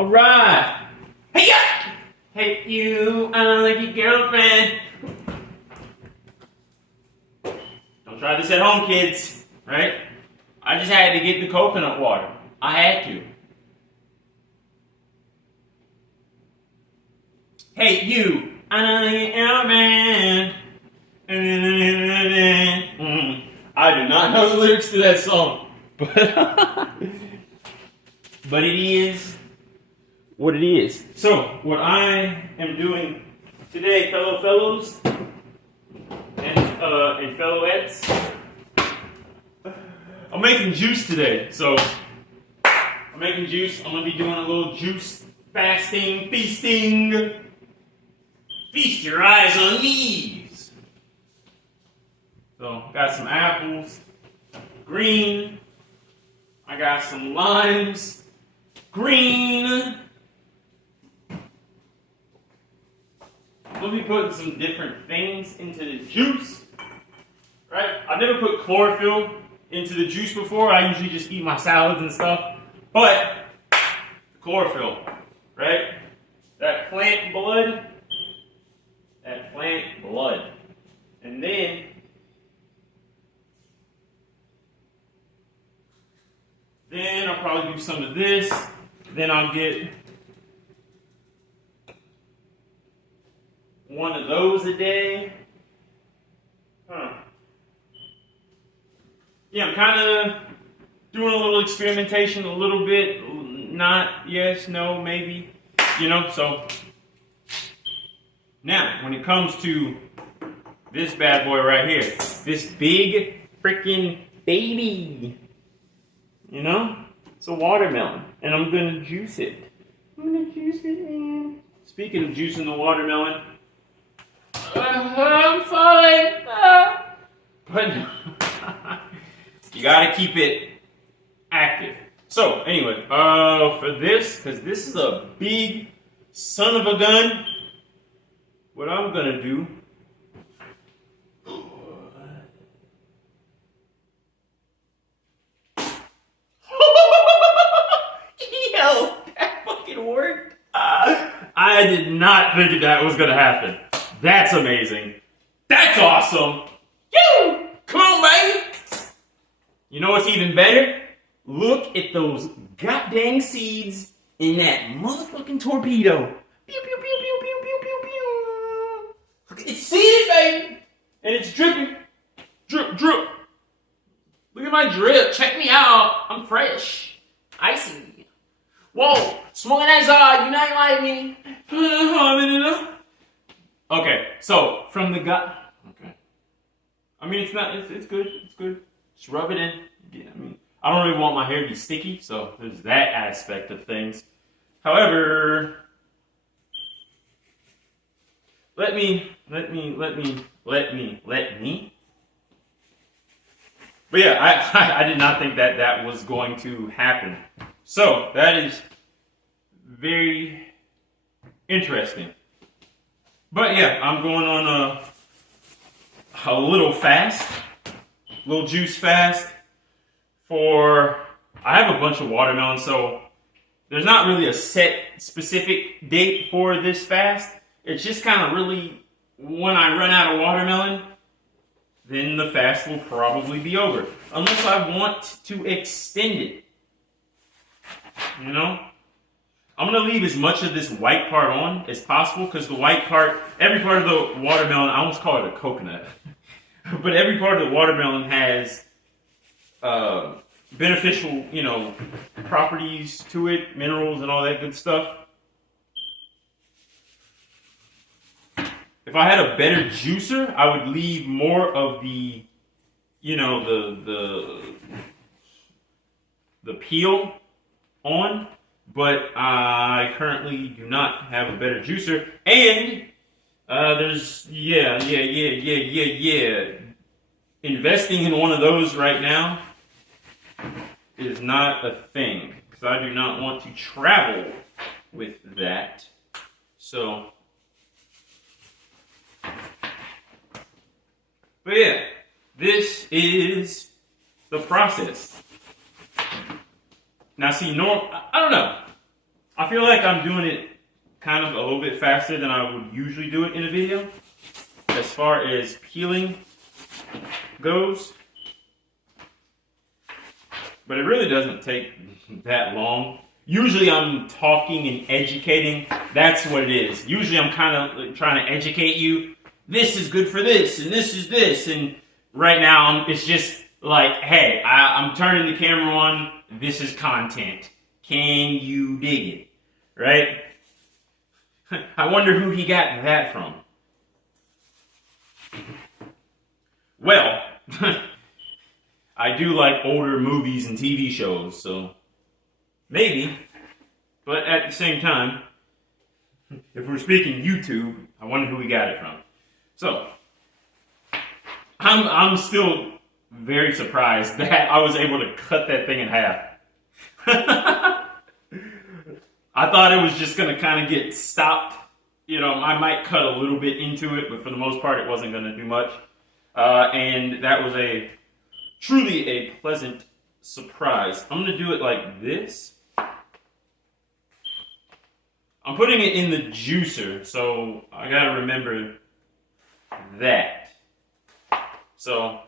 All right. Hey, yeah. Hey, you. I don't like your girlfriend. Don't try this at home, kids. Right? I just had to get the coconut water. I had to. Hey, you. I don't like your girlfriend. I do not know the lyrics to that song, but but it is what it is. So, what I am doing today, fellow fellows and fellowettes, I'm making juice today. So, I'm making juice. I'm gonna be doing a little juice fasting, feasting. Feast your eyes on these. So, got some apples, green. I got some limes, green. We'll be putting some different things into the juice, right? I've never put chlorophyll into the juice before. I usually just eat my salads and stuff. But, chlorophyll, right? That plant blood. And then I'll probably do some of this. Then I'll get one of those a day. Yeah, I'm kind of doing a little experimentation, a little bit. Not, yes, no, maybe. So. Now, when it comes to this bad boy right here, this big freaking baby, it's a watermelon, and I'm gonna juice it. Man. Speaking of juicing the watermelon, I'm falling. But you gotta keep it active. So anyway, for this, because this is a big son of a gun. What I'm gonna do, yo, that fucking worked. I did not think that was gonna happen. That's amazing. That's awesome. Yo, come on, baby. You know what's even better? Look at those goddamn seeds in that motherfucking torpedo. Pew, pew, pew, pew, pew, pew, pew, pew. It's seeded, baby. And it's dripping. Drip, drip. Look at my drip. Check me out. I'm fresh. Icy. Whoa. Smoking that Zod. You not like me. Okay. So, from the gut. Okay. I mean, it's not. It's good. It's good. Just rub it in. Yeah, I don't really want my hair to be sticky. So, there's that aspect of things. However... Let me. But yeah, I did not think that was going to happen. So, that is very interesting. But yeah, I'm going on a little fast, little juice fast I have a bunch of watermelon, so there's not really a set specific date for this fast. It's just kind of really, when I run out of watermelon, then the fast will probably be over. Unless I want to extend it. I'm going to leave as much of this white part on as possible, because the white part, every part of the watermelon, I almost call it a coconut. But every part of the watermelon has beneficial, properties to it, minerals and all that good stuff. If I had a better juicer, I would leave more of the, the peel on, but I currently do not have a better juicer, and there's, investing in one of those right now is not a thing, because I do not want to travel with that, so... But yeah, this is the process. Now see, I don't know. I feel like I'm doing it kind of a little bit faster than I would usually do it in a video, as far as peeling goes. But it really doesn't take that long. Usually I'm talking and educating. That's what it is. Usually I'm kind of trying to educate you. This is good for this, and this is this. And right now it's just like, hey, I'm turning the camera on. This is content. Can you dig it? Right? I wonder who he got that from. Well, I do like older movies and TV shows, so maybe. But at the same time, if we're speaking YouTube, I wonder who he got it from. So, I'm still very surprised that I was able to cut that thing in half. I thought it was just going to kind of get stopped. You know, I might cut a little bit into it, but for the most part, it wasn't going to do much. And that was truly a pleasant surprise. I'm going to do it like this. I'm putting it in the juicer, so I got to remember that. So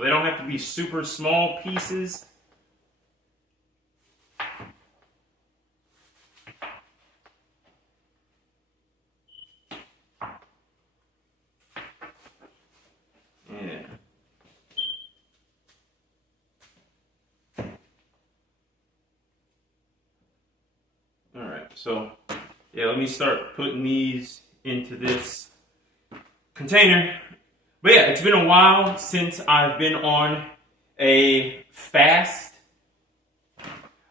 they don't have to be super small pieces. Yeah. All right, so yeah, let me start putting these into this container. But yeah, it's been a while since I've been on a fast.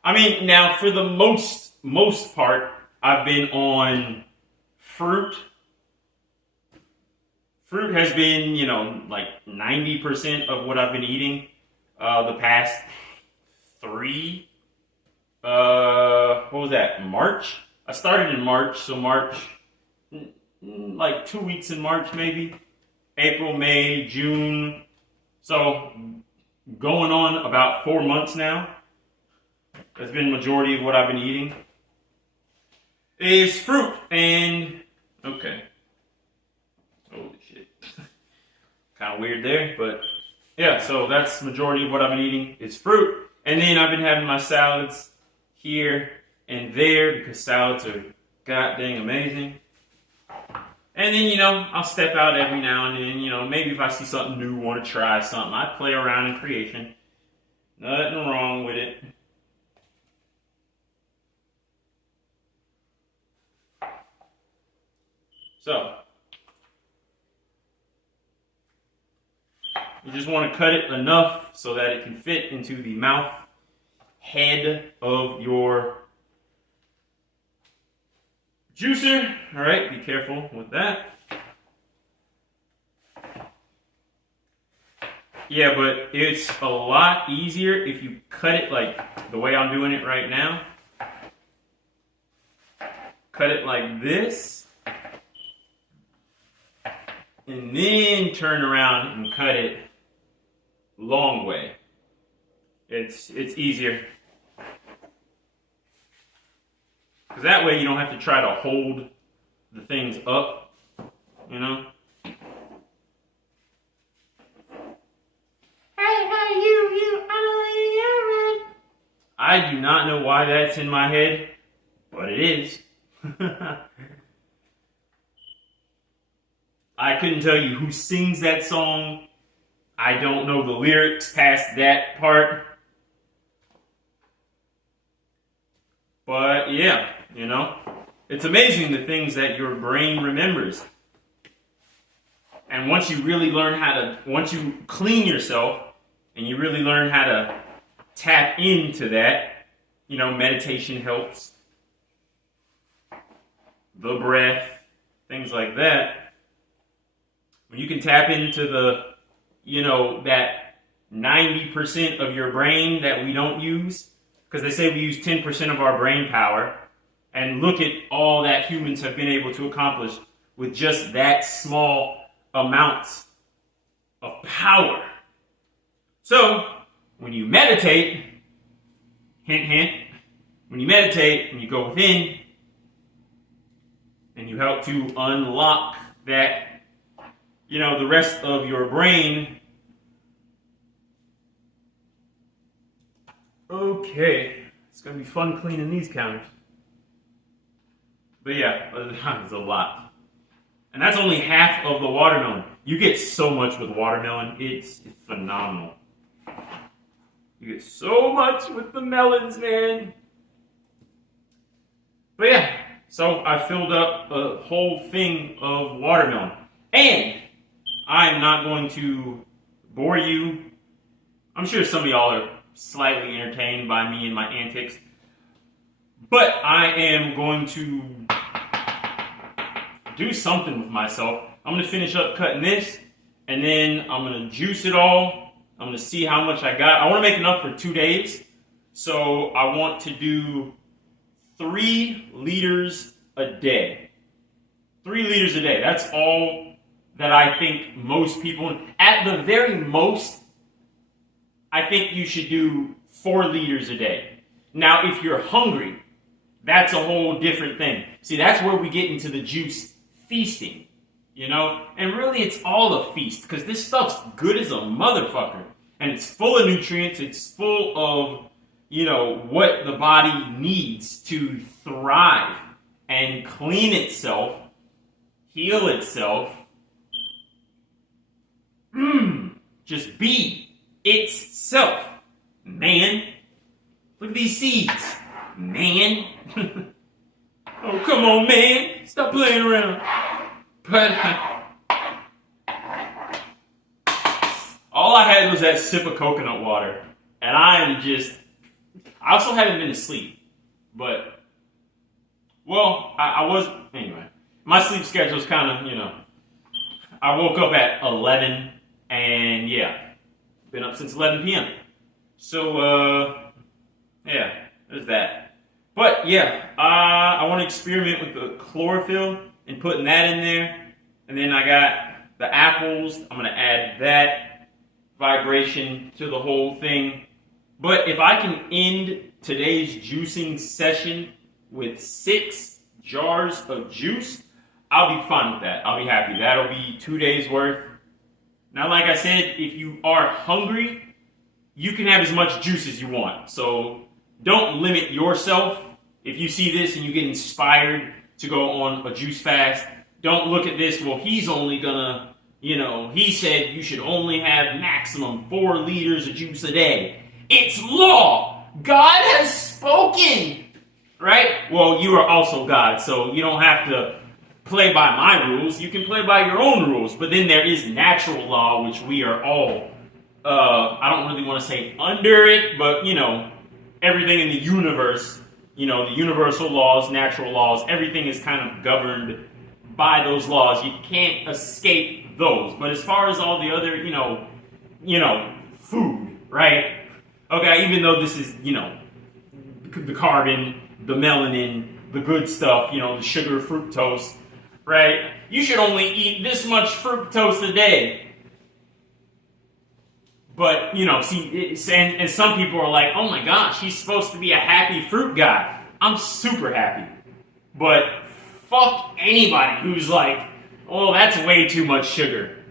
I mean, now for the most part, I've been on fruit. Fruit has been, you know, like 90% of what I've been eating the past what was that, March? I started in March, so March, like 2 weeks in March maybe. April, May, June. So going on about 4 months now. That's been the majority of what I've been eating. Is fruit and, okay. Holy shit. Kind of weird there, but yeah, so that's the majority of what I've been eating is fruit. And then I've been having my salads here and there because salads are god dang amazing. And then, you know, I'll step out every now and then, you know, maybe if I see something new, want to try something, I play around in creation. Nothing wrong with it. So, you just want to cut it enough so that it can fit into the mouth head of your juicer. All right, be careful with that. Yeah, but it's a lot easier if you cut it like the way I'm doing it right now. Cut it like this. And then turn around and cut it long way. It's easier. Because that way you don't have to try to hold the things up, you know? Hey, you, I do not know why that's in my head, but it is. I couldn't tell you who sings that song. I don't know the lyrics past that part. But yeah, you know, it's amazing the things that your brain remembers. And once you really learn once you clean yourself and you really learn how to tap into that, you know, meditation helps. The breath, things like that. When you can tap into the, you know, that 90% of your brain that we don't use, because they say we use 10% of our brain power, and look at all that humans have been able to accomplish with just that small amount of power. So, when you meditate, hint, hint, when you meditate and you go within, and you help to unlock that, the rest of your brain. Okay, it's going to be fun cleaning these counters. But yeah, it's a lot. And that's only half of the watermelon. You get so much with watermelon, it's phenomenal. You get so much with the melons, man. But yeah, so I filled up a whole thing of watermelon. And I'm not going to bore you. I'm sure some of y'all are slightly entertained by me and my antics. But I am going to do something with myself. I'm going to finish up cutting this, and then I'm going to juice it all. I'm going to see how much I got. I want to make enough for 2 days. So I want to do 3 liters a day. 3 liters a day. That's all that I think most people, at the very most, I think you should do 4 liters a day. Now, if you're hungry, that's a whole different thing. See, that's where we get into the juice feasting, And really, it's all a feast, because this stuff's good as a motherfucker. And it's full of nutrients. It's full of, what the body needs to thrive and clean itself, heal itself. Just be itself, man. Look at these seeds, man. Oh, come on, man. Stop playing around. But all I had was that sip of coconut water. And I also haven't been asleep. But, well, I was, anyway. My sleep schedule's kind of, I woke up at 11. And, yeah, been up since 11 p.m. So, yeah, there's that. But, yeah, I want to experiment with the chlorophyll and putting that in there. And then I got the apples. I'm going to add that vibration to the whole thing. But if I can end today's juicing session with 6 jars of juice, I'll be fine with that. I'll be happy. That'll be 2 days worth. Now, like I said, if you are hungry, you can have as much juice as you want. So don't limit yourself. If you see this and you get inspired to go on a juice fast, don't look at this, well, he's only gonna, he said you should only have maximum 4 liters of juice a day. It's law. God has spoken, right? Well, you are also God, so you don't have to play by my rules. You can play by your own rules. But then there is natural law, which we are all, I don't really want to say under it, but, everything in the universe, the universal laws, natural laws, everything is kind of governed by those laws. You can't escape those. But as far as all the other, food, right? Okay, even though this is, the carbon, the melanin, the good stuff, the sugar, fructose, right? You should only eat this much fructose a day. But, see, and some people are like, oh my gosh, he's supposed to be a happy fruit guy. I'm super happy. But fuck anybody who's like, oh, that's way too much sugar.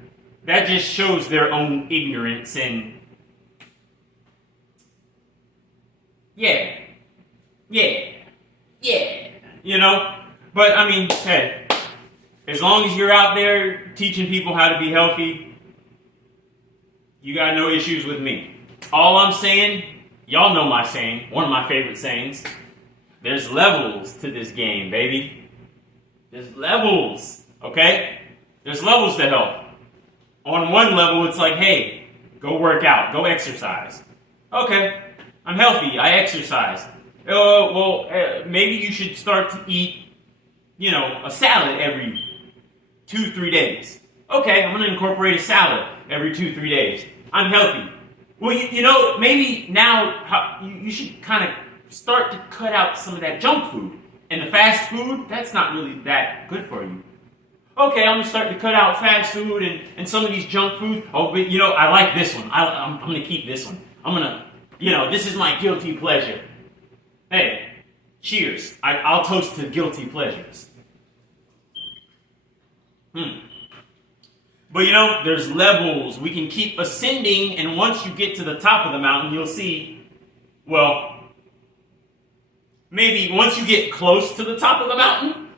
That just shows their own ignorance and yeah. But I mean, hey, as long as you're out there teaching people how to be healthy, you got no issues with me. All I'm saying, y'all know my saying, one of my favorite sayings, there's levels to this game, baby. There's levels, okay? There's levels to health. On one level, it's like, hey, go work out, go exercise. Okay, I'm healthy, I exercise. Maybe you should start to eat, a salad every 2-3 days. Okay, I'm going to incorporate a salad every 2-3 days. I'm healthy. Well, maybe now you should kind of start to cut out some of that junk food. And the fast food, that's not really that good for you. okay, I'm gonna start to cut out fast food and some of these junk foods. Oh, but you know, I like this one. I'm gonna keep this one. I'm gonna, you know, this is my guilty pleasure. Hey, cheers. I'll toast to guilty pleasures. But you know, there's levels. We can keep ascending, and once you get to the top of the mountain, you'll see, well, maybe once you get close to the top of the mountain,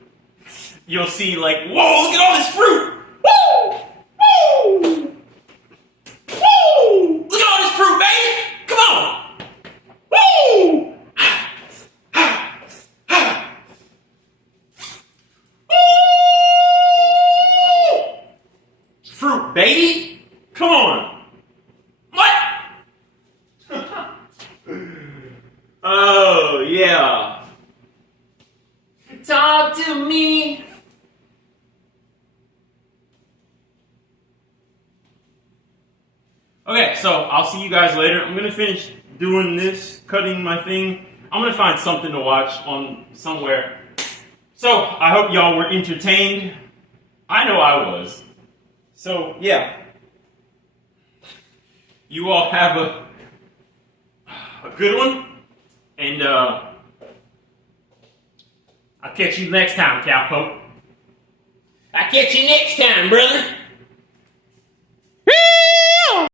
you'll see like, whoa, look at all this fruit! Woo! Woo! Woo! Look at all this fruit, baby! Come on! Woo! Fruit, baby! Come on! What? Oh, yeah. Talk to me. Okay, so I'll see you guys later. I'm going to finish doing this, cutting my thing. I'm going to find something to watch on somewhere. So, I hope y'all were entertained. I know I was. So, yeah. You all have a good one. And, I'll catch you next time, cowpoke. I'll catch you next time, brother.